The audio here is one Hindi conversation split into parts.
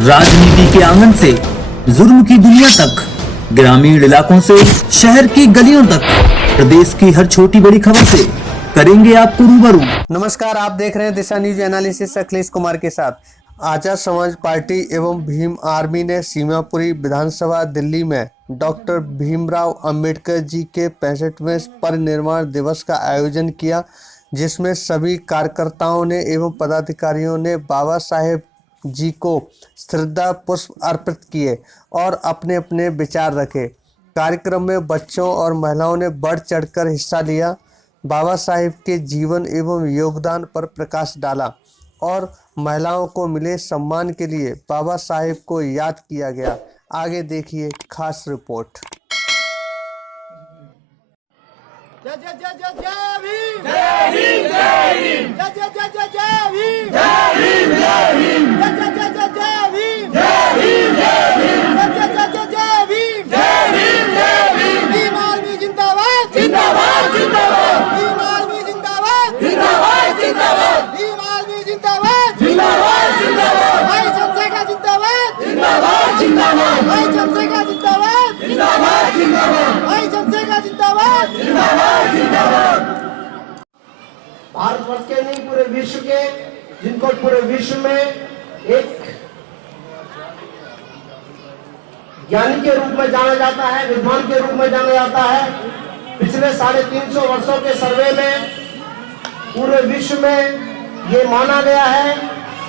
राजनीति के आंगन से जुर्म की दुनिया तक, ग्रामीण इलाकों से शहर की गलियों तक, प्रदेश की हर छोटी बड़ी खबर से करेंगे आपको रूबरू। नमस्कार, आप देख रहे हैं दिशा न्यूज एनालिसिस अखिलेश कुमार के साथ। आजाद समाज पार्टी एवं भीम आर्मी ने सीमापुरी विधानसभा दिल्ली में डॉक्टर भीमराव अंबेडकर जी के 65वें परिनिर्वाण दिवस का आयोजन किया, जिसमें सभी कार्यकर्ताओं ने एवं पदाधिकारियों ने बाबा साहेब जी को श्रद्धा पुष्प अर्पित किए और अपने अपने विचार रखे। कार्यक्रम में बच्चों और महिलाओं ने बढ़ चढ़कर हिस्सा लिया, बाबा साहेब के जीवन एवं योगदान पर प्रकाश डाला और महिलाओं को मिले सम्मान के लिए बाबा साहेब को याद किया गया। आगे देखिए खास रिपोर्ट। जय जय जय जय जय भीम, जय भीम, जय भीम, जय जय जय जय जय भीम, जय भीम, जय भीम, जय जय जय जय जय भीम, जय भीम, जय भीम, जय जय जय जय जय भीम, जय भीम, जय भीम। भीम आर्मी जिंदाबाद, जिंदाबाद, जिंदाबाद। भीम आर्मी जिंदाबाद, जिंदाबाद, जिंदाबाद। भीम आर्मी जिंदाबाद, जिंदाबाद, जिंदाबाद। भाई जनसेना जिंदाबाद, जिंदाबाद, जिंदाबाद। भाई जनसेना जिंदाबाद, जिंदाबाद, जिंदाबाद। भाई जनसेना जिंदाबाद, जिंदाबाद, जिंदाबाद। भारतवर्ष के नहीं, पूरे विश्व के, जिनको पूरे विश्व में एक ज्ञानी के रूप में जाना जाता है, विद्वान के रूप में जाना जाता है। पिछले 350 वर्षों के सर्वे में पूरे विश्व में ये माना गया है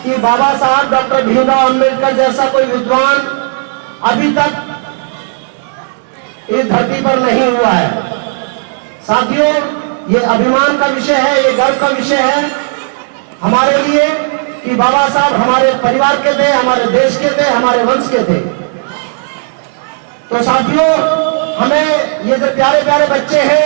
कि बाबा साहब डॉक्टर भीमराव अंबेडकर जैसा कोई विद्वान अभी तक इस धरती पर नहीं हुआ है। साथियों, ये अभिमान का विषय है, ये गर्व का विषय है हमारे लिए कि बाबा साहब हमारे परिवार के थे, हमारे देश के थे, हमारे वंश के थे। तो साथियों, हमें ये जो प्यारे प्यारे बच्चे हैं,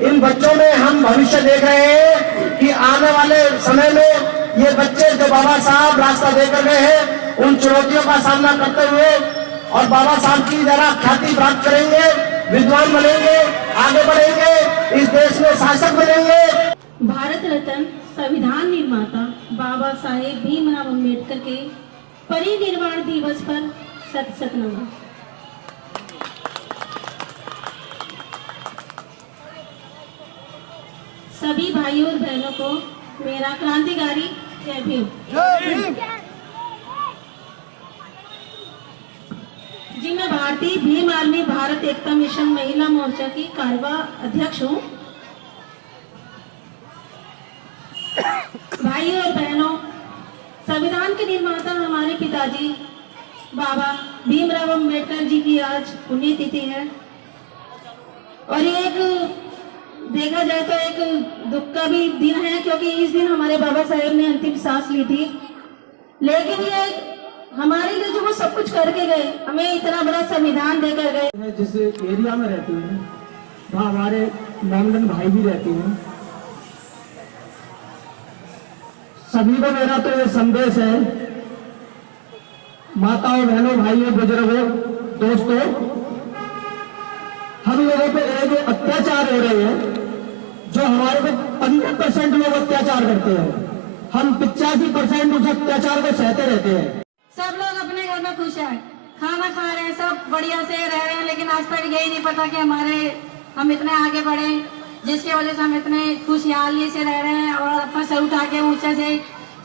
इन बच्चों में हम भविष्य देख रहे हैं कि आने वाले समय में ये बच्चे जो बाबा साहब रास्ता देकर गए हैं, उन चुनौतियों का सामना करते हुए और बाबा साहब की जरा ख्याति प्राप्त करेंगे, विद्वान बनेंगे, आगे बढ़ेंगे, इस देश में शासक बनेंगे। भारत रत्न संविधान निर्माता बाबा साहेब भीमराव अंबेडकर के परिनिर्वाण दिवस पर शत शत नमन। सभी भाइयों और बहनों को मेरा क्रांतिकारी जय भीम। जी, मैं भारतीय भीम आर्मी भारत एकता मिशन महिला मोर्चा की कार्यवाहक अध्यक्ष हूँ। भाइयों और बहनों, संविधान के निर्माता हमारे पिताजी बाबा भीमराव अंबेडकर जी की आज पुण्यतिथि है और ये एक देखा जाए तो एक दुख का भी दिन है, क्योंकि इस दिन हमारे बाबा साहेब ने अंतिम सांस ली थी। लेकिन ये हमारे लिए जो वो सब कुछ करके गए, हमें इतना बड़ा संविधान देकर गए। जिस एरिया में रहती हैं वहाँ हमारे नॉर्दर्न भाई भी रहते हैं। सभी को मेरा तो ये संदेश है, माताओं, बहनों, भाइयों, बुजुर्गों, दोस्तों, हम लोगों पे एक अत्याचार हो रहे हैं जो हमारे को 15% लोग अत्याचार करते हैं। हम 85% उस अत्याचार को सहते रहते हैं। सब लोग अपने घर में खुश हैं, खाना खा रहे हैं, सब बढ़िया से रह रहे हैं, लेकिन आज तक यही नहीं पता कि हम इतने आगे बढ़े, जिसकी वजह से हम इतने खुशहाली से रह रहे हैं और अपना सर उठा के ऊंचे से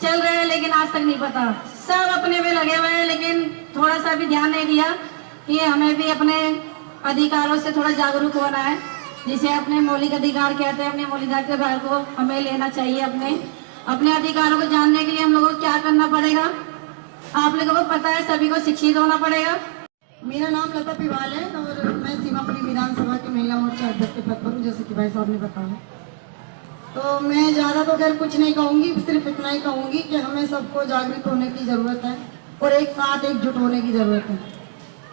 चल रहे हैं, लेकिन आज तक नहीं पता। सब अपने में लगे हुए हैं, लेकिन थोड़ा सा भी ध्यान नहीं दिया कि हमें भी अपने अधिकारों से थोड़ा जागरूक होना है, जिसे अपने मौलिक अधिकार कहते हैं। अपने मौलिक अधिकार को हमें लेना चाहिए। अपने अधिकारों को जानने के लिए हम लोगों को क्या करना पड़ेगा, आप लोगों को पता है, सभी को शिक्षित होना पड़ेगा। मेरा नाम लता पिवाल है और मैं सीमापुरी विधानसभा के महिला मोर्चा अध्यक्ष के पद पर हूँ, जैसे कि भाई साहब ने बताया। तो मैं ज़्यादा तो खैर कुछ नहीं कहूँगी, सिर्फ इतना ही कहूँगी कि हमें सबको जागरूक होने की ज़रूरत है और एक साथ एकजुट होने की ज़रूरत है।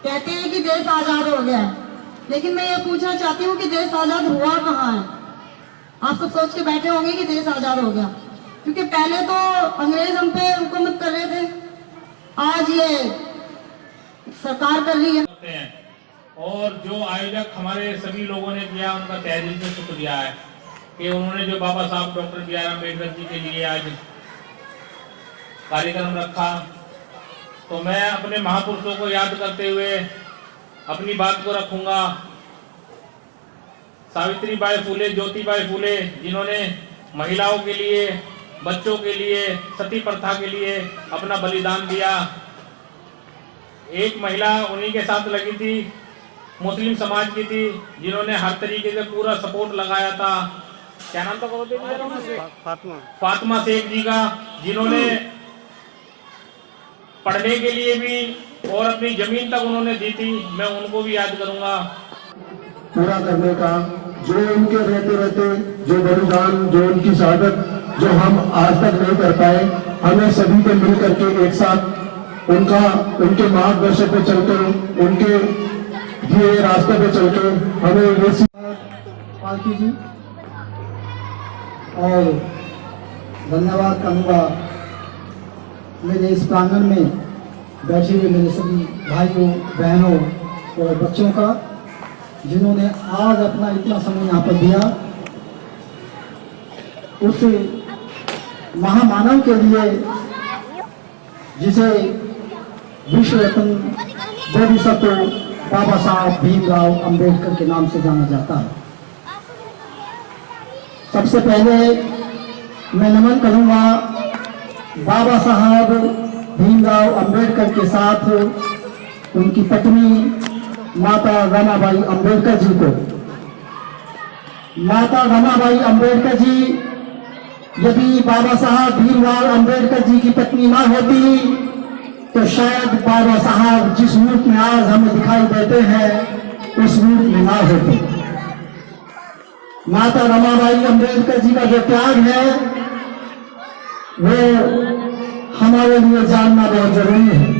कहते हैं कि देश आज़ाद हो गया है, लेकिन मैं ये पूछना चाहती हूँ कि देश आज़ाद हुआ कहाँ है। आप सब सोच के बैठे होंगे कि देश आज़ाद हो गया, क्योंकि पहले तो अंग्रेज हम पे हुकूमत कर रहे थे, आज ये सरकार कर रही है। और जो आयोजक हमारे सभी लोगों ने किया, उनका तहे दिल से शुक्रिया है कि उन्होंने जो बाबा साहब doctor B are Ambedkar ji के लिए आज कार्यक्रम रखा तो मैं अपने महापुरुषों को याद करते हुए अपनी बात को रखूंगा। सावित्रीबाई फुले, ज्योतिबाई फुले, जिन्होंने महिलाओं के लिए, बच्चों के लिए, सती प्रथा के लिए अपना बलिदान दिया। एक महिला उन्हीं के साथ लगी थी, मुस्लिम समाज की थी, जिन्होंने हर तरीके से पूरा सपोर्ट लगाया था। क्या नाम था? फातिमा शेख जी का, जिन्होंने पढ़ने के लिए भी और अपनी जमीन तक उन्होंने दी थी। मैं उनको भी याद करूंगा। पूरा करने का जो उनके रहते जो बलिदान, जो उनकी शहादत जो हम आज तक नहीं कर पाए, हमें सभी को मिल करके एक साथ उनके मार्गदर्शन पे चलकर, उनके दिए रास्ते पे चलकर हमें ये पालकी जी और धन्यवाद करूँगा मेरे इस प्रांगण में बैठे हुए मेरे सभी भाइयों, बहनों और बच्चों का, जिन्होंने आज अपना इतना समय यहाँ पर दिया। उस महामानव के लिए जिसे विश्व रत्न बोधिसत्व बाबा साहब भीमराव अंबेडकर के नाम से जाना जाता है। सबसे पहले मैं नमन करूंगा बाबा साहब भीमराव अंबेडकर के साथ उनकी पत्नी माता रमाबाई अंबेडकर जी को। माता रमाबाई अंबेडकर जी यदि बाबा साहब भीमराव अंबेडकर जी की पत्नी ना होती तो शायद बाबा साहब जिस रूप में आज हमें दिखाई देते हैं उस रूप में ना होते। माता रमाबाई अंबेडकर जी का जो त्याग है वो हमारे लिए जानना बहुत जरूरी है।